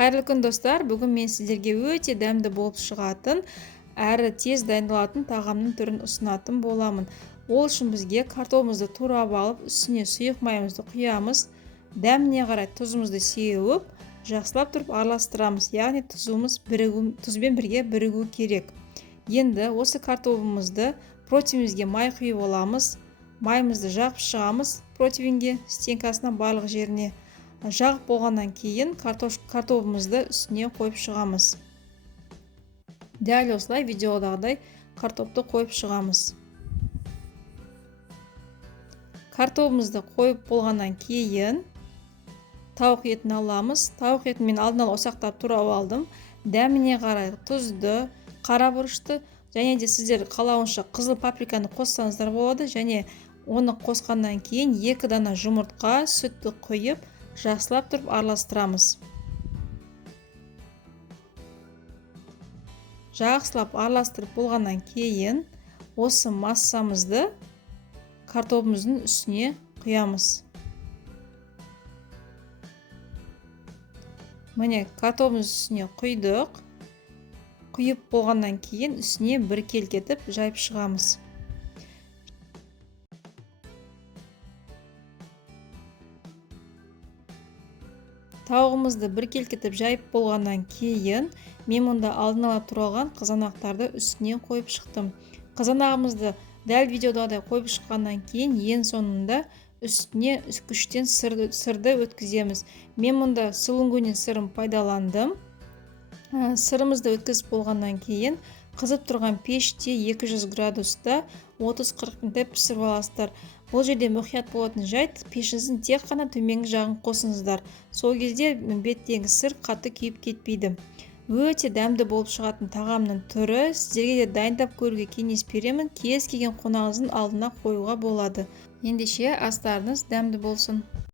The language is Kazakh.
Қайырлы күн достар, бүгін мен сіздерге өте дәмді болып шығатын, әрі тез дайындалатын тағамның түрін ұсынатын боламын. Ол үшін бізге картопымызды турап алып, үстіне сұйық майымызды құямыз, дәміне қарай тұзымызды сеуіп, жақсылап тұрып араластырамыз. Яғни тұзбен бірге бірігу керек. Енді осы картопымызды противнімізге май құйып аламыз. Майымызды жағып шығамыз противнге, стенкасына барлық жеріне. Жағып болғаннан кейін картопымызды үстіне қойып шығамыз. Дәл осылай видеодағыдай картопты қойып шығамыз. Картопымызды қойып болғаннан кейін тауық етін аламыз. Тауық етін мен алдын ала ұсақтап турап алдым. Дәміне қарай тұзды, қара бұрышты және де сіздер қалауынша қызыл паприканы қоссаңыздар болады. Және оны қосқаннан кейін 2 дана жұмыртқа, сүтті құйып, жақсылап тұрып араластырамыз. Жақсылап араластырып болғаннан кейін осы массамызды картопымыздың үстіне құямыз. Міне картопымыздың үстіне құйдық. Құйып болғаннан кейін үстіне біркелкетіп жайып шығамыз. Тауығымызды біркелкетіп жайып болғаннан кейін мен мұнда алдын ала туралған қызанақтарды үстіне қойып шықтым. Қызанағымызды дәл видеодағыдай қойып шыққаннан кейін ең соңында үстіне күштен сырды өткіземіз. Мен мұнда сулунгунин сырын пайдаландым. Сырымызды өткізіп болғаннан кейін қызып тұрған пеште 200 градуста 30-40 минут пісіріп аласыздар. Бұл жерде мұқият болатын жайт, пешіңіздің тек қана төменгі жағын қосыңыздар. Сол кезде беттегі сыр қатты күйіп кетпейді. Өте дәмді болып шығатын тағамның түрі, сіздерге де дайындап көруге кеңес беремін. Кез келген қонағыңыздың алдына қоюға болады. Ендеше астарыңыз дәмді болсын.